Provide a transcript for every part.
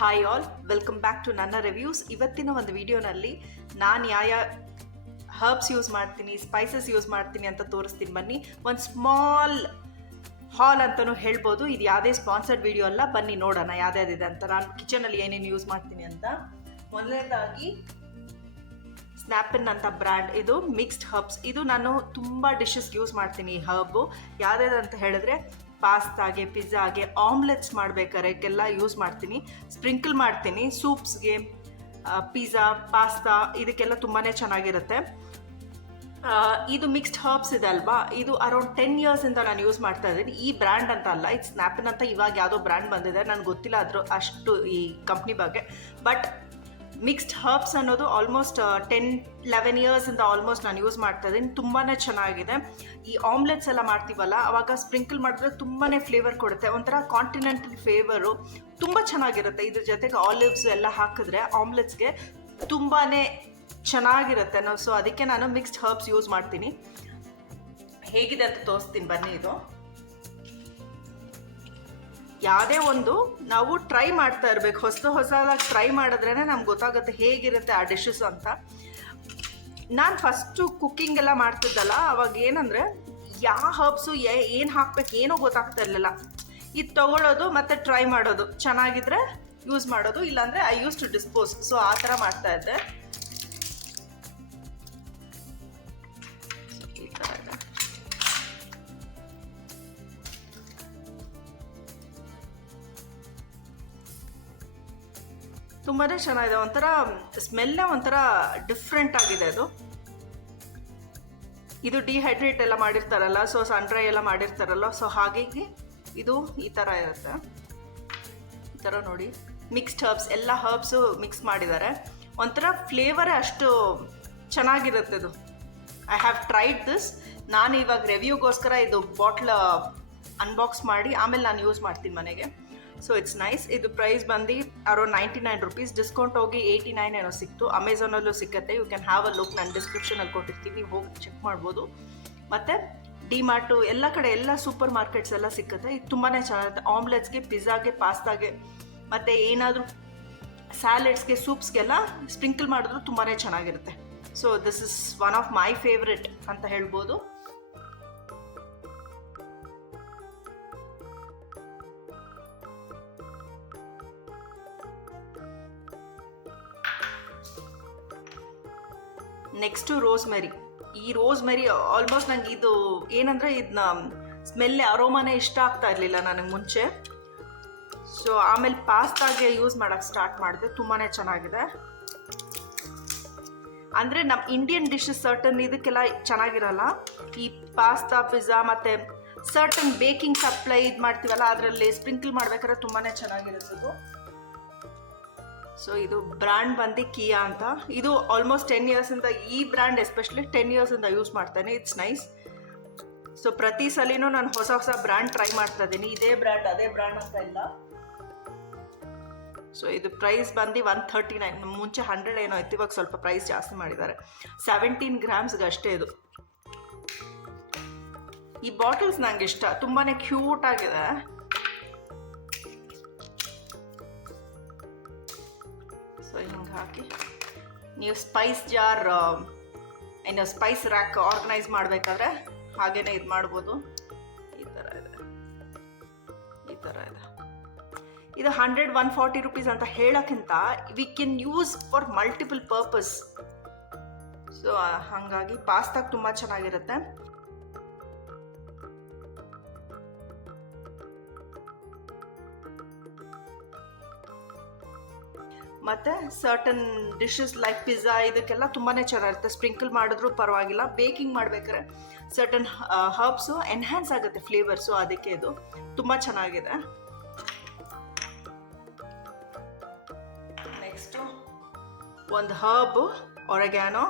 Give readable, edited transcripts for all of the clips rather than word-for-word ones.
Hi all, welcome back to ನನ್ನ reviews. ಇವತ್ತಿನ ಒಂದು ವಿಡಿಯೋನಲ್ಲಿ ನಾನು ಯಾವ ಹರ್ಬ್ಸ್ ಯೂಸ್ ಮಾಡ್ತೀನಿ, ಸ್ಪೈಸಸ್ ಯೂಸ್ ಮಾಡ್ತೀನಿ ಅಂತ ತೋರಿಸ್ತೀನಿ. ಬನ್ನಿ, ಒಂದು ಸ್ಮಾಲ್ ಹಾಲ್ ಅಂತಲೂ ಹೇಳ್ಬೋದು. ಇದು ಯಾವುದೇ ಸ್ಪಾನ್ಸರ್ಡ್ ವಿಡಿಯೋ ಅಲ್ಲ. ಬನ್ನಿ ನೋಡೋಣ ಯಾವ್ಯಾವ್ದಿದೆ ಅಂತ, ನಾನು ಕಿಚನಲ್ಲಿ ಏನೇನು ಯೂಸ್ ಮಾಡ್ತೀನಿ ಅಂತ. ಮೊದಲನೇದಾಗಿ ಸ್ನ್ಯಾಪಿನ್ ಅಂತ ಬ್ರ್ಯಾಂಡ್, ಇದು ಮಿಕ್ಸ್ಡ್ ಹರ್ಬ್ಸ್. ಇದು ನಾನು ತುಂಬ ಡಿಶಸ್ ಯೂಸ್ ಮಾಡ್ತೀನಿ. ಈ ಹರ್ಬು ಯಾವುದ್ಯಾವ್ದು ಹೇಳಿದ್ರೆ ಪಾಸ್ತಾಗೆ, ಪಿಜ್ಜಾಗೆ, ಆಮ್ಲೆಟ್ಸ್ ಮಾಡಬೇಕಾರೆಲ್ಲ ಯೂಸ್ ಮಾಡ್ತೀನಿ. ಸ್ಪ್ರಿಂಕಲ್ ಮಾಡ್ತೀನಿ ಸೂಪ್ಸ್ಗೆ, ಪಿಜ್ಜಾ, ಪಾಸ್ತಾ, ಇದಕ್ಕೆಲ್ಲ ತುಂಬಾ ಚೆನ್ನಾಗಿರುತ್ತೆ. ಇದು ಮಿಕ್ಸ್ಡ್ ಹರ್ಬ್ಸ್ ಇದೆ ಅಲ್ವಾ, ಇದು ಅರೌಂಡ್ 10 ಇಯರ್ಸಿಂದ ನಾನು ಯೂಸ್ ಮಾಡ್ತಾ ಇದ್ದೀನಿ. ಈ ಬ್ರ್ಯಾಂಡ್ ಅಂತ ಅಲ್ಲ, ಇದು ಸ್ನ್ಯಾಪಿನ್ ಅಂತ ಇವಾಗ ಯಾವುದೋ ಬ್ರ್ಯಾಂಡ್ ಬಂದಿದೆ, ನನಗೆ ಗೊತ್ತಿಲ್ಲ ಅಷ್ಟು ಈ ಕಂಪ್ನಿ ಬಗ್ಗೆ. ಬಟ್ ಮಿಕ್ಸ್ಡ್ ಹರ್ಬ್ಸ್ ಅನ್ನೋದು ಆಲ್ಮೋಸ್ಟ್ 10-11 ಇಯರ್ಸಿಂದ ಆಲ್ಮೋಸ್ಟ್ ನಾನು ಯೂಸ್ ಮಾಡ್ತಾ ಇದ್ದೀನಿ. ತುಂಬಾ ಚೆನ್ನಾಗಿದೆ. ಈ ಆಮ್ಲೆಟ್ಸ್ ಎಲ್ಲ ಮಾಡ್ತೀವಲ್ಲ, ಅವಾಗ ಸ್ಪ್ರಿಂಕಲ್ ಮಾಡಿದ್ರೆ ತುಂಬಾ ಫ್ಲೇವರ್ ಕೊಡುತ್ತೆ. ಒಂಥರ ಕಾಂಟಿನೆಂಟಲ್ ಫ್ಲೇವರು ತುಂಬ ಚೆನ್ನಾಗಿರುತ್ತೆ. ಇದ್ರ ಜೊತೆಗೆ ಆಲಿವ್ಸ್ ಎಲ್ಲ ಹಾಕಿದ್ರೆ ಆಮ್ಲೆಟ್ಸ್ಗೆ ತುಂಬಾ ಚೆನ್ನಾಗಿರುತ್ತೆ. ಸೊ ಅದಕ್ಕೆ ನಾನು ಮಿಕ್ಸ್ಡ್ ಹರ್ಬ್ಸ್ ಯೂಸ್ ಮಾಡ್ತೀನಿ. ಹೇಗಿದೆ ಅಂತ ತೋರಿಸ್ತೀನಿ ಬನ್ನಿ. ಇದು ಯಾವುದೇ ಒಂದು ನಾವು ಟ್ರೈ ಮಾಡ್ತಾ ಇರಬೇಕು, ಹೊಸದಾಗಿ ಟ್ರೈ ಮಾಡಿದ್ರೇ ನಮ್ಗೆ ಗೊತ್ತಾಗುತ್ತೆ ಹೇಗಿರುತ್ತೆ ಆ ಡಿಶಸ್ ಅಂತ. ನಾನು ಫಸ್ಟು ಕುಕ್ಕಿಂಗ್ ಎಲ್ಲ ಮಾಡ್ತಿದ್ದಲ್ಲ, ಅವಾಗ ಏನಂದರೆ ಯಾವ ಹರ್ಬ್ಸು ಏನು ಹಾಕ್ಬೇಕು ಏನೋ ಗೊತ್ತಾಗ್ತಾ ಇರಲಿಲ್ಲ. ಇದು ತೊಗೊಳ್ಳೋದು ಮತ್ತು ಟ್ರೈ ಮಾಡೋದು, ಚೆನ್ನಾಗಿದ್ರೆ ಯೂಸ್ ಮಾಡೋದು, ಇಲ್ಲಾಂದರೆ I use to dispose. So ಆ ಥರ ಮಾಡ್ತಾ ಇದ್ದೆ. ಈ ಥರ ಇದೆ. ತುಂಬಾ ಚೆನ್ನಾಗಿದೆ. ಒಂಥರ ಸ್ಮೆಲ್ಲೇ ಒಂಥರ ಡಿಫ್ರೆಂಟ್ ಆಗಿದೆ. ಇದು ಡಿಹೈಡ್ರೇಟ್ ಎಲ್ಲ ಮಾಡಿರ್ತಾರಲ್ಲ, ಸೊ ಸನ್ ಡ್ರೈ ಎಲ್ಲ ಮಾಡಿರ್ತಾರಲ್ಲ, ಸೊ ಹಾಗಾಗಿ ಇದು ಈ ಥರ ಇರುತ್ತೆ. ಈ ಥರ ನೋಡಿ, ಮಿಕ್ಸ್ಡ್ ಹರ್ಬ್ಸ್, ಎಲ್ಲ ಹರ್ಬ್ಸು ಮಿಕ್ಸ್ ಮಾಡಿದ್ದಾರೆ. ಒಂಥರ ಫ್ಲೇವರೇ ಅಷ್ಟು ಚೆನ್ನಾಗಿರುತ್ತೆ ಇದು. I have tried this. ನಾನು ಇವಾಗ ರಿವ್ಯೂಗೋಸ್ಕರ ಇದು ಬಾಟ್ಲ್ ಅನ್ಬಾಕ್ಸ್ ಮಾಡಿ ಆಮೇಲೆ ನಾನು ಯೂಸ್ ಮಾಡ್ತೀನಿ ಮನೆಗೆ. So it's nice. ಇದು ಪ್ರೈಸ್ ಬಂದು ಅರೌಂಡ್ 99 ರುಪೀಸ್. ಡಿಸ್ಕೌಂಟ್ ಹೋಗಿ 89 ಏನೋ ಸಿಕ್ತು. ಅಮೆಝಾನಲ್ಲೂ ಸಿಕ್ಕತ್ತೆ. You can have a look. ನಾನು ಡಿಸ್ಕ್ರಿಪ್ಷನಲ್ಲಿ ಕೊಟ್ಟಿರ್ತೀನಿ, ಹೋಗಿ ಚೆಕ್ ಮಾಡ್ಬೋದು. ಮತ್ತು ಡಿಮಾರ್ಟು ಎಲ್ಲ ಕಡೆ, ಎಲ್ಲ ಸೂಪರ್ ಮಾರ್ಕೆಟ್ಸ್ ಎಲ್ಲ ಸಿಕ್ಕತ್ತೆ. ಇದು ತುಂಬಾ ಚೆನ್ನಾಗಿರುತ್ತೆ. ಆಮ್ಲೆಟ್ಸ್ಗೆ, ಪಿಜ್ಜಾಗೆ, ಪಾಸ್ತಾಗೆ, ಮತ್ತು ಏನಾದರೂ ಸ್ಯಾಲೆಡ್ಸ್ಗೆ, ಸೂಪ್ಸ್ಗೆಲ್ಲ ಸ್ಪ್ರಿಂಕಲ್ ಮಾಡಿದ್ರು ತುಂಬಾ ಚೆನ್ನಾಗಿರುತ್ತೆ. So this is one of my favourite ಅಂತ ಹೇಳ್ಬೋದು. Next rosemary. ಈ ರೋಸ್ಮೆರಿ ಆಲ್ಮೋಸ್ಟ್ ನಂಗೆ ಇದು ಏನಂದರೆ ಇದನ್ನ ಸ್ಮೆಲ್ ಅರೋಮಾನೇ ಇಷ್ಟ ಆಗ್ತಾ ಇರಲಿಲ್ಲ ನನಗೆ ಮುಂಚೆ. ಸೊ ಆಮೇಲೆ ಪಾಸ್ತಾಗೆ ಯೂಸ್ ಮಾಡೋಕ್ಕೆ ಸ್ಟಾರ್ಟ್ ಮಾಡಿದೆ. ತುಂಬಾ ಚೆನ್ನಾಗಿದೆ. ಅಂದರೆ ನಮ್ಮ ಇಂಡಿಯನ್ ಡಿಶಸ್ ಸರ್ಟನ್ ಇದಕ್ಕೆಲ್ಲ ಚೆನ್ನಾಗಿರಲ್ಲ. ಈ ಪಾಸ್ತಾ, ಪಿಜ್ಜಾ ಮತ್ತು ಸರ್ಟನ್ ಬೇಕಿಂಗ್ ಸಪ್ಲೈ ಇದು ಮಾಡ್ತೀವಲ್ಲ, ಅದರಲ್ಲಿ ಸ್ಪ್ರಿಂಕಲ್ ಮಾಡ್ಬೇಕಾದ್ರೆ ತುಂಬಾ ಚೆನ್ನಾಗಿರುತ್ತೆ. ಸೊ ಇದು ಬ್ರ್ಯಾಂಡ್ ಬಂದು ಕಿಯಾ ಅಂತ. ಇದು ಆಲ್ಮೋಸ್ಟ್ 10 ಇಯರ್ಸಿಂದ, ಈ ಬ್ರ್ಯಾಂಡ್ ಎಸ್ಪೆಷಲಿ 10 ಇಯರ್ಸಿಂದ ಯೂಸ್ ಮಾಡ್ತಾನೆ. It's nice. ಸೊ ಪ್ರತಿ ಸಲಿನೂ ನಾನು ಹೊಸ ಬ್ರ್ಯಾಂಡ್ ಟ್ರೈ ಮಾಡ್ತಾ ಇದ್ದೀನಿ. ಇದೇ ಬ್ರ್ಯಾಂಡ್ ಅದೇ ಬ್ರ್ಯಾಂಡ್ ಅಂತ ಇಲ್ಲ. ಸೊ ಇದು ಪ್ರೈಸ್ ಬಂದು 139. ಮುಂಚೆ 100 ಏನೋ ಇತ್ತು, ಇವಾಗ ಸ್ವಲ್ಪ ಪ್ರೈಸ್ ಜಾಸ್ತಿ ಮಾಡಿದ್ದಾರೆ. 17 ಗ್ರಾಮ್ಸ್ಗೆ ಅಷ್ಟೇ ಇದು. ಈ ಬಾಟಲ್ಸ್ ನಂಗೆ ಇಷ್ಟ, ತುಂಬಾ ಕ್ಯೂಟ್ ಆಗಿದೆ. ಸೊ ಹಿಂಗೆ ಹಾಕಿ ನೀವು ಸ್ಪೈಸ್ ಜಾರ್ ಏನು ಸ್ಪೈಸ್ ರ್ಯಾಕ್ ಆರ್ಗನೈಸ್ ಮಾಡಬೇಕಾದ್ರೆ ಹಾಗೇನೆ ಇದು ಮಾಡ್ಬೋದು. ಈ ಥರ ಇದೆ, ಈ ಥರ ಇದೆ. ಇದು 100-140 ರುಪೀಸ್ ಅಂತ ಹೇಳೋಕ್ಕಿಂತ we can use for multiple purpose. So ಹಾಗಾಗಿ ಪಾಸ್ತಾಗೆ ತುಂಬ ಚೆನ್ನಾಗಿರುತ್ತೆ. ಮತ್ತು ಸರ್ಟನ್ ಡಿಶಸ್ ಲೈಕ್ ಪಿಜ್ಜಾ ಇದಕ್ಕೆಲ್ಲ ತುಂಬಾ ಚೆನ್ನಾಗಿರುತ್ತೆ. ಸ್ಪ್ರಿಂಕಲ್ ಮಾಡಿದ್ರೂ ಪರವಾಗಿಲ್ಲ. ಬೇಕಿಂಗ್ ಮಾಡಬೇಕಾದ್ರೆ ಸರ್ಟನ್ ಹರ್ಬ್ಸು ಎನ್ಹ್ಯಾನ್ಸ್ ಆಗುತ್ತೆ ಫ್ಲೇವರ್ಸು, ಅದಕ್ಕೆ ಇದು ತುಂಬ ಚೆನ್ನಾಗಿದೆ. ನೆಕ್ಸ್ಟು ಒಂದು ಹರ್ಬು ಒರೆಗ್ಯಾನೋ.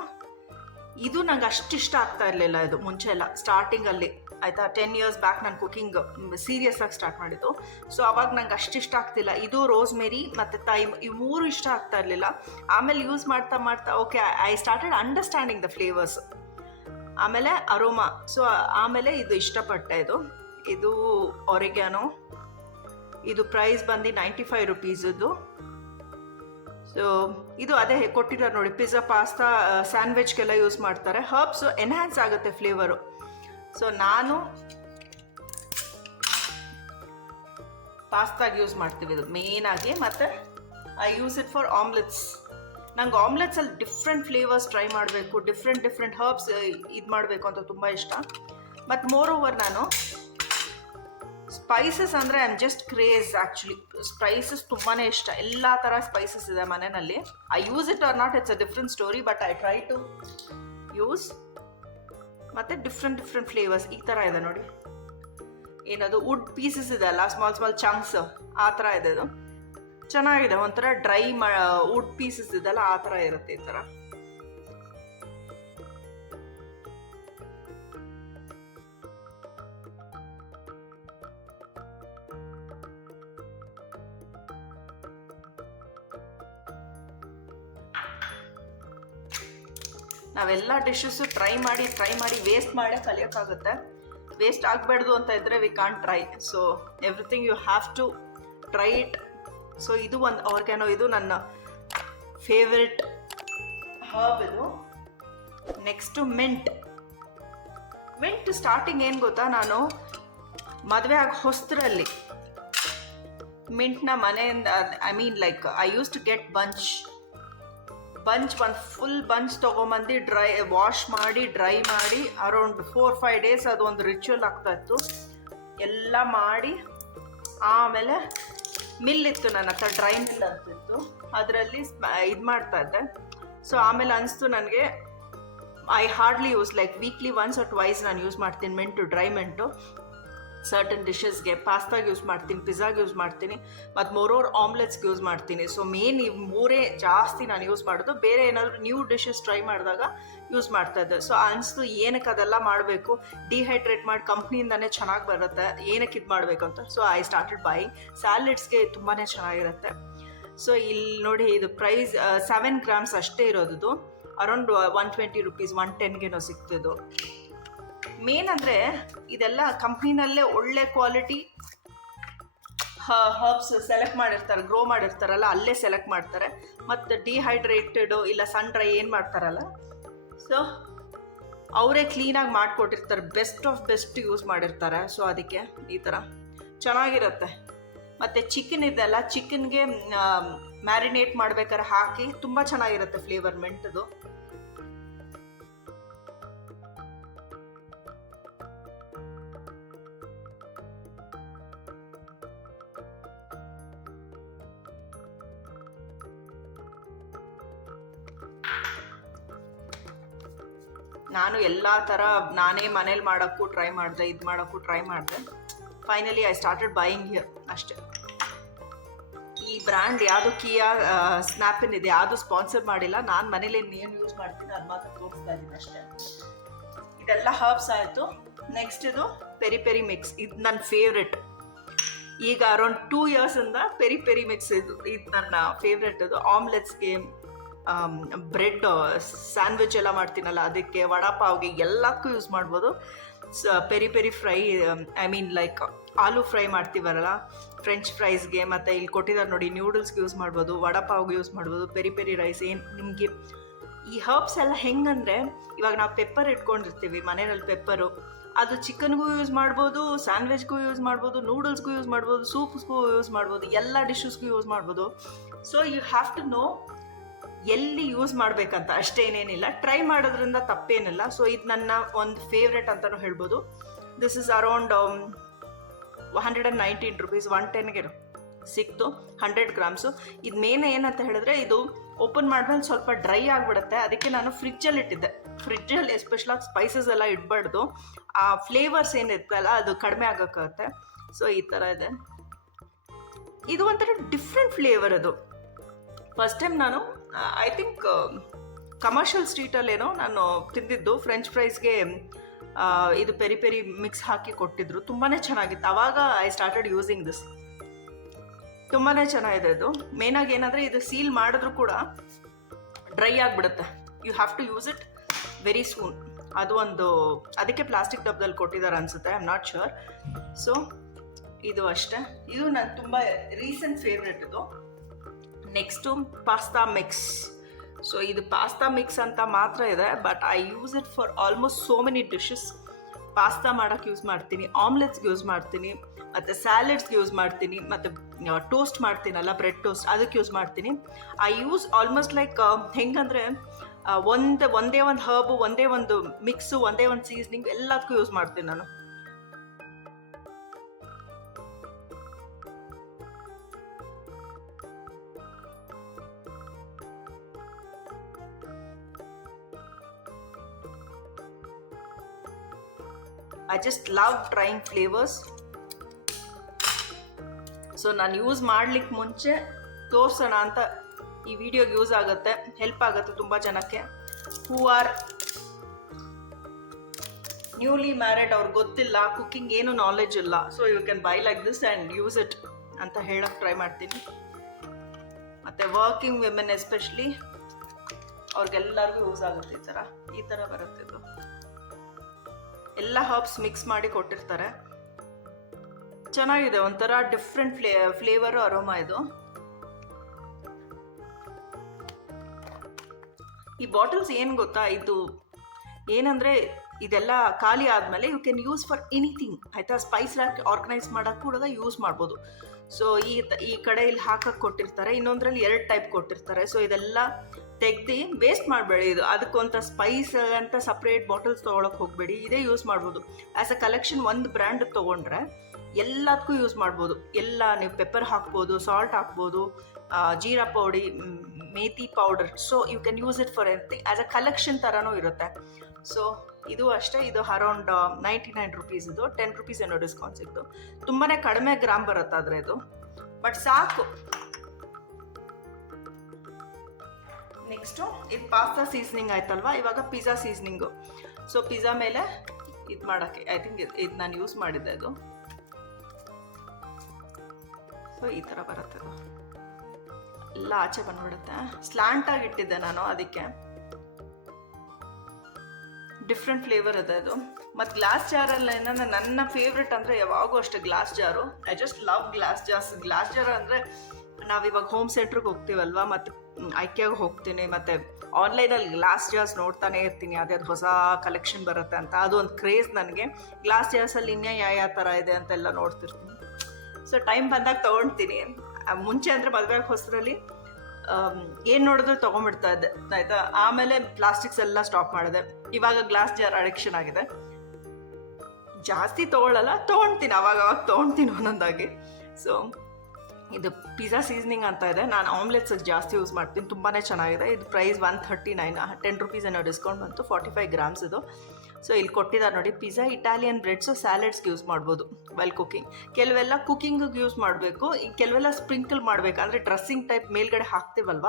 ಇದು ನಂಗೆ ಅಷ್ಟು ಇಷ್ಟ ಆಗ್ತಾ ಇರಲಿಲ್ಲ ಇದು ಮುಂಚೆ ಎಲ್ಲ, ಸ್ಟಾರ್ಟಿಂಗಲ್ಲಿ ಆಯಿತಾ. 10 ಇಯರ್ಸ್ ಬ್ಯಾಕ್ ನಾನು ಕುಕಿಂಗ್ ಸೀರಿಯಸ್ ಆಗಿ ಸ್ಟಾರ್ಟ್ ಮಾಡಿದ್ದು. ಸೊ ಅವಾಗ ನಂಗೆ ಅಷ್ಟು ಇಷ್ಟ ಆಗ್ತಿಲ್ಲ. ಇದು ರೋಸ್ಮೆರಿ ಮತ್ತು ಥೈಮ್, ಇವು ಮೂರು ಇಷ್ಟ ಆಗ್ತಾ ಇರಲಿಲ್ಲ. ಆಮೇಲೆ ಯೂಸ್ ಮಾಡ್ತಾ okay, I started understanding the flavours. ಆಮೇಲೆ ಅರೋಮಾ. ಸೊ ಆಮೇಲೆ ಇದು ಇಷ್ಟಪಟ್ಟೆ. ಇದು ಒರೆಗ್ಯಾನೋ. ಇದು ಪ್ರೈಸ್ ಬಂದು 95 ರುಪೀಸದ್ದು. ಸೊ ಇದು ಅದೇ ಕೊಟ್ಟಿದ್ದಾರೆ ನೋಡಿ, ಪಿಜ್ಜಾ, ಪಾಸ್ತಾ, ಸ್ಯಾಂಡ್ವಿಚ್ಗೆಲ್ಲ ಯೂಸ್ ಮಾಡ್ತಾರೆ. ಹರ್ಬ್ಸು ಎನ್ಹ್ಯಾನ್ಸ್ ಆಗುತ್ತೆ ಫ್ಲೇವರು. ಸೊ ನಾನು ಪಾಸ್ತಾಗಿ ಯೂಸ್ ಮಾಡ್ತೀವಿ ಇದು ಮೇಯ್ನಾಗಿ. ಮತ್ತು I use it for omelettes. ನಂಗೆ ಆಮ್ಲೆಟ್ಸಲ್ಲಿ ಡಿಫ್ರೆಂಟ್ ಫ್ಲೇವರ್ಸ್ ಟ್ರೈ ಮಾಡಬೇಕು, ಡಿಫ್ರೆಂಟ್ ಹರ್ಬ್ಸ್ ಇದು ಮಾಡಬೇಕು ಅಂತ ತುಂಬ ಇಷ್ಟ. ಮತ್ತು ಮೋರ್ ಓವರ್ ನಾನು ಸ್ಪೈಸಸ್ ಅಂದರೆ I am just craze actually. Spices ತುಂಬಾ ಇಷ್ಟ. ಎಲ್ಲ ಥರ ಸ್ಪೈಸಸ್ ಇದೆ ಮನೆಯಲ್ಲಿ. I use it or not, it's a different story, but I try to use. ಮತ್ತು ಡಿಫ್ರೆಂಟ್ ಫ್ಲೇವರ್ಸ್ ಈ ಥರ ಇದೆ ನೋಡಿ. ಏನದು ವುಡ್ ಪೀಸಸ್ ಇದೆ ಅಲ್ಲ, ಸ್ಮಾಲ್ ಚಂಕ್ಸ್, ಆ ಥರ ಇದೆ. ಇದು ಚೆನ್ನಾಗಿದೆ. ಒಂಥರ ಡ್ರೈ ವುಡ್ ಪೀಸಸ್ ಇದೆಲ್ಲ ಆ ಥರ ಇರುತ್ತೆ ಈ ಥರ. ನಾವೆಲ್ಲ ಡಿಶಸ್ಸು ಟ್ರೈ ಮಾಡಿ ವೇಸ್ಟ್ ಮಾಡೇ ಕಲಿಯೋಕ್ಕಾಗುತ್ತೆ. ವೇಸ್ಟ್ ಆಗಬಾರ್ದು ಅಂತ ಇದ್ದರೆ we can't try. So everything you have to try it. So ಇದು ಒಂದು ಆರ್ಗ್ಯಾನೋ, ಇದು ನನ್ನ ಫೇವ್ರೆಟ್ ಹರ್ಬ್ ಇದು. ನೆಕ್ಸ್ಟು ಮಿಂಟ್ ಸ್ಟಾರ್ಟಿಂಗ್ ಏನು ಗೊತ್ತಾ, ನಾನು ಮದುವೆ ಆಗಿ ಹೊಸದ್ರಲ್ಲಿ ಮಿಂಟ್ನ ಮನೆಯಿಂದ, I mean like I use to get bunch ಒಂದು ಫುಲ್ ಬಂಚ್ ತೊಗೊಂಬಂದು ವಾಶ್ ಮಾಡಿ ಡ್ರೈ ಮಾಡಿ ಅರೌಂಡ್ 4-5 ಡೇಸ್ ಅದು ಒಂದು ರಿಚುವಲ್ ಆಗ್ತಾಯಿತ್ತು. ಎಲ್ಲ ಮಾಡಿ ಆಮೇಲೆ ಮಿಲ್ ಇತ್ತು ನನ್ನ ಹತ್ರ, ಡ್ರೈ ಮಿಲ್ ಅಂತಿತ್ತು, ಅದರಲ್ಲಿ ಇದು ಮಾಡ್ತಾಯಿದ್ದೆ. ಸೊ ಆಮೇಲೆ ಅನಿಸ್ತು ನನಗೆ I hardly use like weekly once or twice ನಾನು ಯೂಸ್ ಮಾಡ್ತೀನಿ ಮಿಂಟು, ಡ್ರೈ ಮಿಂಟು. ಸರ್ಟನ್ ಡಿಶಸ್ಗೆ, ಪಾಸ್ತಾಗೆ ಯೂಸ್ ಮಾಡ್ತೀನಿ, ಪಿಜ್ಜಾಗೆ ಯೂಸ್ ಮಾಡ್ತೀನಿ, ಮತ್ತು ಮೋರೋರ್ ಆಮ್ಲೆಟ್ಸ್ಗೆ ಯೂಸ್ ಮಾಡ್ತೀನಿ. ಸೊ ಮೇನ್ ಇವು ಮೂರೇ ಜಾಸ್ತಿ ನಾನು ಯೂಸ್ ಮಾಡೋದು. ಬೇರೆ ಏನಾದರೂ ನ್ಯೂ ಡಿಶಸ್ ಟ್ರೈ ಮಾಡಿದಾಗ ಯೂಸ್ ಮಾಡ್ತಾಯಿದ್ದೆ. ಸೊ ಅನಿಸ್ತು ಏನಕ್ಕೆ ಅದೆಲ್ಲ ಮಾಡಬೇಕು, ಡಿಹೈಡ್ರೇಟ್ ಮಾಡಿ ಕಂಪ್ನಿಯಿಂದನೇ ಚೆನ್ನಾಗಿ ಬರುತ್ತೆ, ಏನಕ್ಕೆ ಇದು ಮಾಡಬೇಕು ಅಂತ. So I started buying. ಸ್ಯಾಲಡ್ಸ್ಗೆ ತುಂಬಾ ಚೆನ್ನಾಗಿರುತ್ತೆ. ಸೊ ಇಲ್ಲಿ ನೋಡಿ, ಇದು ಪ್ರೈಸ್ 7 grams ಅಷ್ಟೇ ಇರೋದು. Around 120 rupees, 110 ಸಿಗ್ತಿದ್ದು. ಮೇನ್ ಅಂದರೆ ಇದೆಲ್ಲ ಕಂಪ್ನಿನಲ್ಲೇ ಒಳ್ಳೆ ಕ್ವಾಲಿಟಿ ಹರ್ಬ್ಸ್ ಸೆಲೆಕ್ಟ್ ಮಾಡಿರ್ತಾರೆ, ಗ್ರೋ ಮಾಡಿರ್ತಾರಲ್ಲ ಅಲ್ಲೇ ಸೆಲೆಕ್ಟ್ ಮಾಡ್ತಾರೆ. ಮತ್ತು ಡಿಹೈಡ್ರೇಟೆಡು ಇಲ್ಲ ಸನ್ ಡ್ರೈ ಏನು ಮಾಡ್ತಾರಲ್ಲ, ಸೊ ಅವರೇ ಕ್ಲೀನಾಗಿ ಮಾಡಿಕೊಟ್ಟಿರ್ತಾರೆ, ಬೆಸ್ಟ್ ಆಫ್ ಬೆಸ್ಟ್ ಯೂಸ್ ಮಾಡಿರ್ತಾರೆ. ಸೊ ಅದಕ್ಕೆ ಈ ಥರ ಚೆನ್ನಾಗಿರುತ್ತೆ. ಮತ್ತು ಚಿಕನ್ ಇದೆಲ್ಲ, ಚಿಕನ್ಗೆ ಮ್ಯಾರಿನೇಟ್ ಮಾಡ್ಬೇಕಾದ್ರೆ ಹಾಕಿ ತುಂಬ ಚೆನ್ನಾಗಿರುತ್ತೆ ಫ್ಲೇವರ್ ಮೆಂಟದು. ನಾನು ಎಲ್ಲ ಥರ ನಾನೇ ಮನೇಲಿ ಮಾಡೋಕ್ಕೂ ಟ್ರೈ ಮಾಡಿದೆ, ಇದು ಮಾಡೋಕ್ಕೂ ಟ್ರೈ ಮಾಡಿದೆ. Finally I started buying here ಅಷ್ಟೇ. ಈ ಬ್ರ್ಯಾಂಡ್ ಯಾವುದು ಕಿಯಾ ಸ್ನ್ಯಾಪಿನ್ ಇದೆ, ಯಾವುದು ಸ್ಪಾನ್ಸರ್ ಮಾಡಿಲ್ಲ. ನಾನು ಮನೇಲಿ ಏನು ಯೂಸ್ ಮಾಡ್ತೀನಿ ಅದು ಮಾತ್ರ ತೋರಿಸ್ತಾ ಇದ್ದೀನಿ ಅಷ್ಟೇ. ಇದೆಲ್ಲ ಹರ್ಬ್ಸ್ ಆಯಿತು. ನೆಕ್ಸ್ಟ್ ಇದು ಪೆರಿ ಮಿಕ್ಸ್. ಇದು ನನ್ನ ಫೇವ್ರೆಟ್. ಈಗ ಅರೌಂಡ್ 2 yearsಯಿಂದ ಪೆರಿ ಮಿಕ್ಸ್ ಇದು ನನ್ನ ಫೇವ್ರೆಟ್. ಇದು ಆಮ್ಲೆಟ್ಸ್ಗೆ, ಬ್ರೆಡ್ ಸ್ಯಾಂಡ್ವಿಚ್ ಎಲ್ಲ ಮಾಡ್ತೀನಲ್ಲ ಅದಕ್ಕೆ, ವಡಾಪಾವ್ಗೆ ಎಲ್ಲಕ್ಕೂ ಯೂಸ್ ಮಾಡ್ಬೋದು. Peri fry, I mean like ಆಲೂ ಫ್ರೈ ಮಾಡ್ತೀವಲ್ಲ ಫ್ರೆಂಚ್ ಫ್ರೈಸ್ಗೆ, ಮತ್ತು ಇಲ್ಲಿ ಕೊಟ್ಟಿದ್ದಾರೆ ನೋಡಿ ನ್ಯೂಡಲ್ಸ್ಗೆ ಯೂಸ್ ಮಾಡ್ಬೋದು, ವಡಾಪಾವ್ಗೆ ಯೂಸ್ ಮಾಡ್ಬೋದು, ಪೆರಿ ರೈಸ್. ಏನು ನಿಮಗೆ ಈ ಹರ್ಬ್ಸ್ ಎಲ್ಲ ಹೆಂಗಂದರೆ, ಇವಾಗ ನಾವು ಪೆಪ್ಪರ್ ಇಟ್ಕೊಂಡಿರ್ತೀವಿ ಮನೆಯಲ್ಲಿ, ಪೆಪ್ಪರು ಅದು ಚಿಕನ್ಗೂ ಯೂಸ್ ಮಾಡ್ಬೋದು, ಸ್ಯಾಂಡ್ವಿಚ್ಗೂ ಯೂಸ್ ಮಾಡ್ಬೋದು, ನೂಡಲ್ಸ್ಗೂ ಯೂಸ್ ಮಾಡ್ಬೋದು, ಸೂಪ್ಸ್ಗೂ ಯೂಸ್ ಮಾಡ್ಬೋದು, ಎಲ್ಲ ಡಿಶಸ್ಗೂ ಯೂಸ್ ಮಾಡ್ಬೋದು. So you have to know ಎಲ್ಲಿ ಯೂಸ್ ಮಾಡಬೇಕಂತ, ಅಷ್ಟೇ, ಏನೇನಿಲ್ಲ. ಟ್ರೈ ಮಾಡೋದ್ರಿಂದ ತಪ್ಪೇನಿಲ್ಲ. ಸೊ ಇದು ನನ್ನ ಒಂದು ಫೇವ್ರೆಟ್ ಅಂತಲೂ ಹೇಳ್ಬೋದು. ದಿಸ್ ಇಸ್ ಅರೌಂಡ್ 119 rupees, 110 ಸಿಕ್ತು, 100 grams. ಇದು ಮೇನ್ ಏನಂತ ಹೇಳಿದ್ರೆ, ಇದು ಓಪನ್ ಮಾಡಿದ್ಮೇಲೆ ಸ್ವಲ್ಪ ಡ್ರೈ ಆಗಿಬಿಡುತ್ತೆ. ಅದಕ್ಕೆ ನಾನು ಫ್ರಿಜ್ಜಲ್ಲಿ ಇಟ್ಟಿದ್ದೆ. ಫ್ರಿಜ್ಜಲ್ಲಿ ಎಸ್ಪೆಷಲಾಗಿ ಸ್ಪೈಸಸ್ ಎಲ್ಲ ಇಡಬಾರ್ದು, ಆ ಫ್ಲೇವರ್ಸ್ ಏನಿರ್ತಲ್ಲ ಅದು ಕಡಿಮೆ ಆಗೋಕ್ಕಾಗುತ್ತೆ. ಸೊ ಈ ಥರ ಇದೆ. ಇದು ಒಂಥರ ಡಿಫ್ರೆಂಟ್ ಫ್ಲೇವರ್. ಅದು ಫಸ್ಟ್ ಟೈಮ್ ನಾನು ಐ ಥಿಂಕ್ ಕಮರ್ಷಿಯಲ್ ಸ್ಟ್ರೀಟಲ್ಲೇನೋ ನಾನು ತಿಂದಿದ್ದು. ಫ್ರೆಂಚ್ ಫ್ರೈಸ್ಗೆ ಇದು ಪೆರಿ ಮಿಕ್ಸ್ ಹಾಕಿ ಕೊಟ್ಟಿದ್ರು, ತುಂಬಾ ಚೆನ್ನಾಗಿತ್ತು. ಆವಾಗ ಐ ಸ್ಟಾರ್ಟೆಡ್ ಯೂಸಿಂಗ್ ದಿಸ್. ತುಂಬಾ ಚೆನ್ನಾಗಿದೆ ಇದು. ಮೇನಾಗಿ ಏನಂದರೆ, ಇದು ಸೀಲ್ ಮಾಡಿದ್ರು ಕೂಡ ಡ್ರೈ ಆಗಿಬಿಡುತ್ತೆ. You have to use it very soon. ಅದು ಒಂದು, ಅದಕ್ಕೆ ಪ್ಲಾಸ್ಟಿಕ್ ಡಬ್ಬದಲ್ಲಿ ಕೊಟ್ಟಿದ್ದಾರೆ ಅನಿಸುತ್ತೆ, I am not sure. So ಇದು ಅಷ್ಟೇ. ಇದು ನನ್ನ ತುಂಬ ರೀಸೆಂಟ್ ಫೇವ್ರೆಟ್ ಇದು. Next pasta mix. ಸೊ ಇದು ಪಾಸ್ತಾ ಮಿಕ್ಸ್ ಅಂತ ಮಾತ್ರ ಇದೆ, but I use it for almost so many dishes. Pasta ಮಾಡೋಕ್ಕೆ ಯೂಸ್ ಮಾಡ್ತೀನಿ, ಆಮ್ಲೆಟ್ಸ್ಗೆ ಯೂಸ್ ಮಾಡ್ತೀನಿ, ಮತ್ತು ಸ್ಯಾಲೆಡ್ಸ್ಗೆ ಯೂಸ್ ಮಾಡ್ತೀನಿ, ಮತ್ತು ಟೋಸ್ಟ್ ಮಾಡ್ತೀನಲ್ಲ ಬ್ರೆಡ್ ಟೋಸ್ಟ್ ಅದಕ್ಕೆ ಯೂಸ್ ಮಾಡ್ತೀನಿ. ಐ ಯೂಸ್ ಆಲ್ಮೋಸ್ಟ್ ಲೈಕ್ ಹೆಂಗಂದರೆ ಒಂದೇ ಒಂದು ಹರ್ಬು, ಒಂದೇ ಒಂದು ಮಿಕ್ಸು, ಒಂದೇ ಒಂದು ಸೀಸ್ನಿಂಗ್ ಎಲ್ಲದಕ್ಕೂ ಯೂಸ್ ಮಾಡ್ತೀನಿ ನಾನು. I just love trying flavors. So ನಾನು ಯೂಸ್ ಮಾಡ್ಲಿಕ್ಕೆ ಮುಂಚೆ ತೋರಿಸೋಣ ಅಂತ ಈ ವಿಡಿಯೋಗೆ ಯೂಸ್ ಆಗುತ್ತೆ, ಹೆಲ್ಪ್ ಆಗುತ್ತೆ ತುಂಬ ಜನಕ್ಕೆ ಹೂ ಆರ್ ನ್ಯೂಲಿ ಮ್ಯಾರಿಡ್, ಅವ್ರಿಗೆ ಗೊತ್ತಿಲ್ಲ ಕುಕ್ಕಿಂಗ್ ಏನು ನಾಲೆಜ್ ಇಲ್ಲ. So you can buy like this and use it ಅಂತ ಹೇಳಕ್ಕೆ ಟ್ರೈ ಮಾಡ್ತೀನಿ. ಮತ್ತು ವರ್ಕಿಂಗ್ ವಿಮೆನ್ ಎಸ್ಪೆಷಲಿ ಅವ್ರಿಗೆಲ್ಲರಿಗೂ ಯೂಸ್ ಆಗುತ್ತೆ. ಈ ಥರ ಬರುತ್ತೆ. ಇದು ಎಲ್ಲ ಹರ್ಬ್ಸ್ ಮಿಕ್ಸ್ ಮಾಡಿ ಕೊಟ್ಟಿರ್ತಾರೆ. ಚೆನ್ನಾಗಿದೆ, ಒಂಥರ ಡಿಫ್ರೆಂಟ್ ಫ್ಲೇವರ್ ಅರೋಮಾ ಇದು. ಈ ಬಾಟಲ್ಸ್ ಏನು ಗೊತ್ತಾ, ಇದು ಏನಂದರೆ ಇದೆಲ್ಲ ಖಾಲಿ ಆದಮೇಲೆ you can use for anything ಆಯಿತಾ. ಸ್ಪೈಸ್ ರ್ಯಾಕ್ ಆರ್ಗನೈಸ್ ಮಾಡೋಕ್ಕೆ ಕೂಡ ಯೂಸ್ ಮಾಡ್ಬೋದು. ಸೊ ಈ ಕಡೆ ಇಲ್ಲಿ ಹಾಕಕ್ಕೆ ಕೊಟ್ಟಿರ್ತಾರೆ, ಇನ್ನೊಂದರಲ್ಲಿ 2 ಟೈಪ್ ಕೊಟ್ಟಿರ್ತಾರೆ. ಸೊ ಇದೆಲ್ಲ ತೆಗ್ದು ವೇಸ್ಟ್ ಮಾಡಬೇಡಿ. ಇದು ಅದಕ್ಕೊಂಥ ಸ್ಪೈಸ್ ಅಂತ ಸಪ್ರೇಟ್ ಬಾಟಲ್ಸ್ ತೊಗೊಳಕ್ಕೆ ಹೋಗಬೇಡಿ, ಇದೇ ಯೂಸ್ ಮಾಡ್ಬೋದು. ಆ್ಯಸ್ ಅ ಕಲೆಕ್ಷನ್ ಒಂದು ಬ್ರ್ಯಾಂಡ್ ತೊಗೊಂಡ್ರೆ ಎಲ್ಲದಕ್ಕೂ ಯೂಸ್ ಮಾಡ್ಬೋದು. ಎಲ್ಲ ನೀವು ಪೆಪ್ಪರ್ ಹಾಕ್ಬೋದು, ಸಾಲ್ಟ್ ಹಾಕ್ಬೋದು, ಜೀರಾ ಪೌಡಿ, ಮೇಥಿ powder. So you can use it for anything. As a collection ಥರನೂ ಇರುತ್ತೆ. ಸೊ ಇದು ಅಷ್ಟೇ, ಇದು ಅರೌಂಡ್ 99 ರುಪೀಸ್. ಇದು 10 ರುಪೀಸ್ ಏನೋ ಡಿಸ್ಕೌಂಟ್ ಸಿಕ್ತು. ತುಂಬಾ ಕಡಿಮೆ ಗ್ರಾಮ್ ಬರುತ್ತೆ ಆದರೆ ಇದು, ಬಟ್ ಸಾಕು. ನೆಕ್ಸ್ಟು ಇದು ಪಾಸ್ತಾ ಸೀಸ್ನಿಂಗ್ ಆಯ್ತಲ್ವಾ, ಇವಾಗ ಪಿಜ್ಜಾ ಸೀಸ್ನಿಂಗು. ಸೊ ಪಿಜ್ಜಾ ಮೇಲೆ ಇದು ಮಾಡೋಕ್ಕೆ ಐ ಥಿಂಕ್ ಇದು ನಾನು ಯೂಸ್ ಮಾಡಿದ್ದೆ. ಇದು ಸೊ ಈ ಥರ ಬರುತ್ತೆ. ಇದು ಎಲ್ಲ ಆಚೆ ಬಂದ್ಬಿಡುತ್ತೆ. ಸ್ಲ್ಯಾಂಟಾಗಿ ಇಟ್ಟಿದ್ದೆ ನಾನು, ಅದಕ್ಕೆ ಡಿಫ್ರೆಂಟ್ ಫ್ಲೇವರ್ ಇದೆ ಇದು. ಮತ್ತು ಗ್ಲಾಸ್ ಜಾರಲ್ಲಿ ಏನಂದರೆ ನನ್ನ ಫೇವ್ರೆಟ್ ಅಂದರೆ ಯಾವಾಗೂ ಅಷ್ಟೇ ಗ್ಲಾಸ್ ಜಾರು. I just love glass jars. Glass jar ಅಂದರೆ ನಾವಿವಾಗ ಹೋಮ್ ಸೆಂಟ್ರಿಗೆ ಹೋಗ್ತೀವಲ್ವ, ಮತ್ತು ಐಕ್ಯಾಗೆ ಹೋಗ್ತೀನಿ, ಮತ್ತು ಆನ್ಲೈನಲ್ಲಿ ಗ್ಲಾಸ್ ಜಾರ್ಸ್ ನೋಡ್ತಾನೆ ಇರ್ತೀನಿ, ಅದೇ ಹೊಸ ಕಲೆಕ್ಷನ್ ಬರುತ್ತೆ ಅಂತ. ಅದು ಒಂದು ಕ್ರೇಜ್ ನನಗೆ. ಗ್ಲಾಸ್ ಜಾರ್ಸಲ್ಲಿ ಇನ್ನೂ ಯಾವ ಥರ ಇದೆ ಅಂತೆಲ್ಲ ನೋಡ್ತಿರ್ತೀನಿ. ಸೊ ಟೈಮ್ ಬಂದಾಗ ತೊಗೊಳ್ತೀನಿ. ಮುಂಚೆ ಅಂದರೆ ಮದುವೆಗೆ ಹೊಸರಲ್ಲಿ ಏನು ನೋಡಿದ್ರು ತೊಗೊಂಬಿಡ್ತಾ ಇದ್ದೆ ಆಯಿತಾ. ಆಮೇಲೆ ಪ್ಲಾಸ್ಟಿಕ್ಸ್ ಎಲ್ಲ ಸ್ಟಾಪ್ ಮಾಡಿದೆ. ಇವಾಗ ಗ್ಲಾಸ್ ಜಾರ್ ಅಡಿಕ್ಷನ್ ಆಗಿದೆ. ಜಾಸ್ತಿ ತೊಗೊಳ್ಳಲ್ಲ, ತೊಗೊಳ್ತೀನಿ, ಅವಾಗ ತೊಗೊಳ್ತೀನಿ ಒಂದೊಂದಾಗಿ. ಸೊ ಇದು ಪಿಜ್ಜಾ ಸೀಸ್ನಿಂಗ್ ಅಂತ ಇದೆ. ನಾನು ಆಮ್ಲೆಟ್ಸಿಗೆ ಜಾಸ್ತಿ ಯೂಸ್ ಮಾಡ್ತೀನಿ, ತುಂಬಾ ಚೆನ್ನಾಗಿದೆ. ಇದು ಪ್ರೈಸ್ 139, 10 ರುಪೀಸ್ ಏನೋ ಡಿಸ್ಕೌಂಟ್ ಬಂತು. 45 ಗ್ರಾಮ್ಸ್ ಇದು. ಸೊ ಇಲ್ಲಿ ಕೊಟ್ಟಿದ್ದಾರೆ ನೋಡಿ, ಪಿಜ್ಜಾ, ಇಟಾಲಿಯನ್ ಬ್ರೆಡ್ಸು, ಸ್ಯಾಲೆಡ್ಸ್ಗೆ ಯೂಸ್ ಮಾಡ್ಬೋದು ವೆಲ್ ಕುಕಿಂಗ್. ಕೆಲವೆಲ್ಲ ಕುಕಿಂಗಿಗೆ ಯೂಸ್ ಮಾಡಬೇಕು, ಕೆಲವೆಲ್ಲ ಸ್ಪ್ರಿಂಕಲ್ ಮಾಡಬೇಕು, ಅಂದರೆ ಡ್ರೆಸ್ಸಿಂಗ್ ಟೈಪ್ ಮೇಲ್ಗಡೆ ಹಾಕ್ತೀವಲ್ವ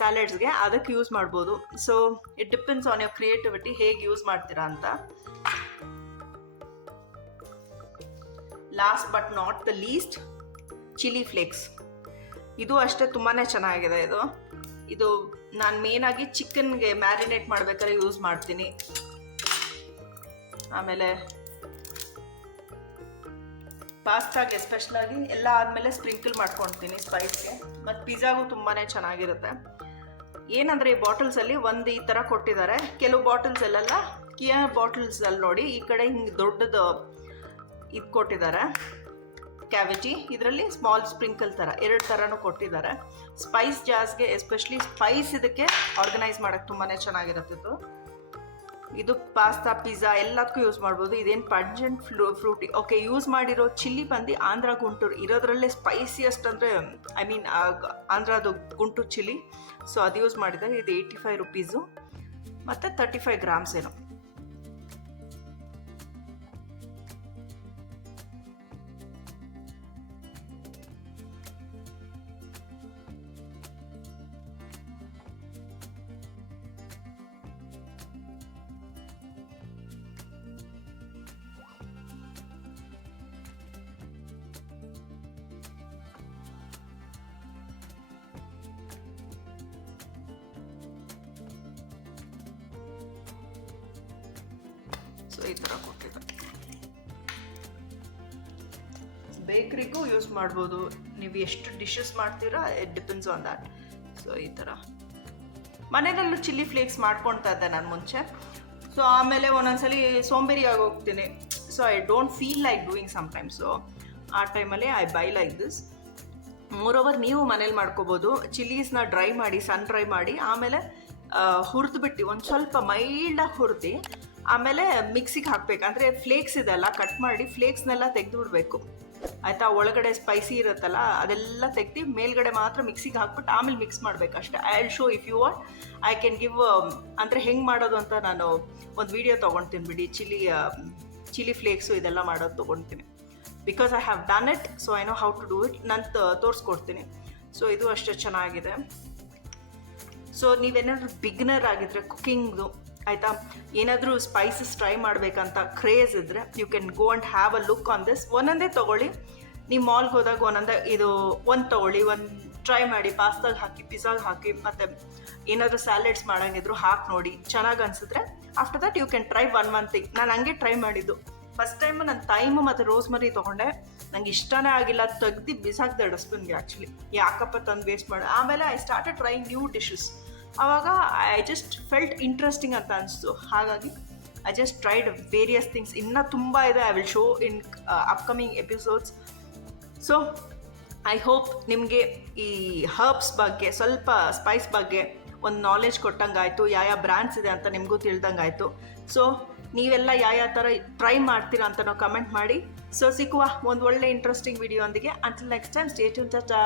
ಸ್ಯಾಲೆಡ್ಸ್ಗೆ, ಅದಕ್ಕೆ ಯೂಸ್ ಮಾಡ್ಬೋದು. So it depends on your creativity, ಹೇಗೆ ಯೂಸ್ ಮಾಡ್ತೀರಾ ಅಂತ. Last but not the least, chilli flakes. ಇದು ಅಷ್ಟೇ ತುಂಬಾ ಚೆನ್ನಾಗಿದೆ. ಇದು ನಾನು ಮೇನಾಗಿ ಚಿಕನ್ಗೆ ಮ್ಯಾರಿನೇಟ್ ಮಾಡಬೇಕಾದ್ರೆ ಯೂಸ್ ಮಾಡ್ತೀನಿ. ಆಮೇಲೆ ಪಾಸ್ತಾಗೆ ಎಸ್ಪೆಷಲಾಗಿ ಎಲ್ಲ ಆದಮೇಲೆ ಸ್ಪ್ರಿಂಕಲ್ ಮಾಡ್ಕೊಳ್ತೀನಿ ಸ್ಪೈಸ್ಗೆ. ಮತ್ತು ಪಿಜ್ಜಾಗೂ ತುಂಬಾ ಚೆನ್ನಾಗಿರುತ್ತೆ. ಏನಂದರೆ ಈ ಬಾಟಲ್ಸಲ್ಲಿ ಒಂದು ಈ ಥರ ಕೊಟ್ಟಿದ್ದಾರೆ. ಕೆಲವು ಬಾಟಲ್ಸಲ್ಲೆಲ್ಲ ಕಿಯಾ ಬಾಟಲ್ಸಲ್ಲಿ ನೋಡಿ ಈ ಕಡೆ ಹಿಂಗೆ ದೊಡ್ಡದು ಇದು ಕೊಟ್ಟಿದ್ದಾರೆ ಕ್ಯಾವಿಟಿ, ಇದರಲ್ಲಿ ಸ್ಮಾಲ್ ಸ್ಪ್ರಿಂಕಲ್ ಥರ 2 ಥರನೂ ಕೊಟ್ಟಿದ್ದಾರೆ. ಸ್ಪೈಸ್ ಜಾಸ್ಗೆ ಎಸ್ಪೆಷಲಿ ಸ್ಪೈಸ್ ಇದಕ್ಕೆ ಆರ್ಗನೈಸ್ ಮಾಡೋಕ್ಕೆ ತುಂಬಾ ಚೆನ್ನಾಗಿರುತ್ತೆ. ಇದು ಪಾಸ್ತಾ, ಪಿಜ್ಜಾ ಎಲ್ಲದಕ್ಕೂ ಯೂಸ್ ಮಾಡ್ಬೋದು. ಇದೇನು ಪಂಜೆಂಟ್ ಫ್ರೂಟಿ. ಓಕೆ, ಯೂಸ್ ಮಾಡಿರೋ ಚಿಲ್ಲಿ ಬಂದು ಆಂಧ್ರ ಗುಂಟೂರು, ಇರೋದ್ರಲ್ಲೇ ಸ್ಪೈಸಿಯಸ್ಟ್ ಅಂದರೆ ಐ ಮೀನ್ ಆಂಧ್ರದು ಗುಂಟೂರು ಚಿಲ್ಲಿ. ಸೊ ಅದು ಯೂಸ್ ಮಾಡಿದಾಗ ಇದು 85 ರುಪೀಸು ಮತ್ತು 35 ಗ್ರಾಮ್ಸ್ ಏನೋ. ಸೊ ಈ ಥರ ಕೊಟ್ಟಿದ್ದಾರೆ. ಬೇಕ್ರಿಗೂ ಯೂಸ್ ಮಾಡ್ಬೋದು, ನೀವು ಎಷ್ಟು ಡಿಶಸ್ ಮಾಡ್ತೀರಾ it depends on that. So ಈ ಥರ ಮನೆಯಲ್ಲೂ ಚಿಲ್ಲಿ ಫ್ಲೇಕ್ಸ್ ಮಾಡ್ಕೊಳ್ತಾ ಇದ್ದೆ ನಾನು ಮುಂಚೆ. ಸೊ ಆಮೇಲೆ ಒಂದೊಂದ್ಸಲಿ ಸೋಂಬೇರಿ ಆಗೋಗ್ತೀನಿ. So I don't feel like doing sometimes. So ಆ ಟೈಮಲ್ಲಿ I buy like this. Moreover ನೀವು ಮನೇಲಿ ಮಾಡ್ಕೋಬೋದು. ಚಿಲ್ಲೀಸ್ನ ಡ್ರೈ ಮಾಡಿ, ಸನ್ ಡ್ರೈ ಮಾಡಿ, ಆಮೇಲೆ ಹುರಿದ್ಬಿಟ್ಟು ಒಂದು ಸ್ವಲ್ಪ ಮೈಲ್ಡಾಗಿ ಹುರಿದು ಆಮೇಲೆ ಮಿಕ್ಸಿಗೆ ಹಾಕ್ಬೇಕು. ಅಂದರೆ ಫ್ಲೇಕ್ಸ್ ಇದೆಲ್ಲ ಕಟ್ ಮಾಡಿ ಫ್ಲೇಕ್ಸ್ನೆಲ್ಲ ತೆಗೆದು ಬಿಡಬೇಕು ಆಯಿತಾ. ಒಳಗಡೆ ಸ್ಪೈಸಿ ಇರುತ್ತಲ್ಲ ಅದೆಲ್ಲ ತೆಗ್ದು ಮೇಲ್ಗಡೆ ಮಾತ್ರ ಮಿಕ್ಸಿಗೆ ಹಾಕ್ಬಿಟ್ಟು ಆಮೇಲೆ ಮಿಕ್ಸ್ ಮಾಡಬೇಕು ಅಷ್ಟೇ. I will show if you want I can give ಅಂದರೆ ಹೆಂಗೆ ಮಾಡೋದು ಅಂತ ನಾನು ಒಂದು ವಿಡಿಯೋ ತೊಗೊಳ್ತೀನಿ ಬಿಡಿ. ಚಿಲ್ಲಿ ಫ್ಲೇಕ್ಸು ಇದೆಲ್ಲ ಮಾಡೋದು ತೊಗೊಳ್ತೀನಿ. Because I have done it, so I know how to do it. ನಾನು ತೋರಿಸ್ಕೊಡ್ತೀನಿ. ಸೊ ಇದು ಅಷ್ಟೇ ಚೆನ್ನಾಗಿದೆ. ಸೊ ನೀವೇನಾದರೂ ಬಿಗ್ನರ್ ಆಗಿದ್ರೆ ಕುಕ್ಕಿಂಗ್ದು ಆಯಿತಾ, ಏನಾದರೂ ಸ್ಪೈಸಸ್ ಟ್ರೈ ಮಾಡಬೇಕಂತ ಕ್ರೇಜ್ ಇದ್ದರೆ you can go and have a look on this. ಒಂದೊಂದೇ ತೊಗೊಳ್ಳಿ. ನೀವು ಮಾಲ್ಗೆ ಹೋದಾಗ ಒಂದೊಂದೇ ಇದು ಒಂದು ತೊಗೊಳ್ಳಿ, ಒಂದು ಟ್ರೈ ಮಾಡಿ, ಪಾಸ್ತಾಗೆ ಹಾಕಿ, ಪಿಜ್ಜಾಗೆ ಹಾಕಿ, ಮತ್ತು ಏನಾದರೂ ಸ್ಯಾಲೆಡ್ಸ್ ಮಾಡೋಂಗಿದ್ರು ಹಾಕಿ ನೋಡಿ. ಚೆನ್ನಾಗಿ ಅನಿಸಿದ್ರೆ after that you can try one thing. ನಾನು ಹಂಗೆ ಟ್ರೈ ಮಾಡಿದ್ದು. ಫಸ್ಟ್ ಟೈಮು ನಾನು ಥೈಮು ಮತ್ತು ರೋಸ್ಮರಿ ತೊಗೊಂಡೆ. ನಂಗೆ ಇಷ್ಟನೇ ಆಗಿಲ್ಲ, ತೆಗ್ದು ಬಿಸಾಕ್ದೆ ಡಸ್ಟ್ಬಿನ್ಗೆ. ಆ್ಯಕ್ಚುಲಿ ಯಾಕಪ್ಪ ತಂದು ವೇಸ್ಟ್ ಮಾಡಿ. ಆಮೇಲೆ I started trying new dishes. ಆವಾಗ ಐ ಜಸ್ಟ್ ಫೆಲ್ಟ್ ಇಂಟ್ರೆಸ್ಟಿಂಗ್ ಅಂತ ಅನಿಸ್ತು. ಹಾಗಾಗಿ I just tried various things. ಇನ್ನೂ ತುಂಬ ಇದೆ, I will show in upcoming episodes. So I hope ನಿಮಗೆ ಈ ಹರ್ಬ್ಸ್ ಬಗ್ಗೆ, ಸ್ವಲ್ಪ ಸ್ಪೈಸ್ ಬಗ್ಗೆ ಒಂದು ನಾಲೆಜ್ ಕೊಟ್ಟಂಗಾಯಿತು. ಯಾವ ಬ್ರ್ಯಾಂಡ್ಸ್ ಇದೆ ಅಂತ ನಿಮಗೂ ತಿಳಿದಂಗಾಯಿತು. ಸೊ ನೀವೆಲ್ಲ ಯಾವ ಥರ ಟ್ರೈ ಮಾಡ್ತೀರಾ ಅಂತ ನಾವು ಕಮೆಂಟ್ ಮಾಡಿ. ಸೊ ಸಿಕ್ಕುವ ಒಂದು ಒಳ್ಳೆ ಇಂಟ್ರೆಸ್ಟಿಂಗ್ ವಿಡಿಯೋ ಒಂದಿಗೆ. Until next time, stay tune. Tata.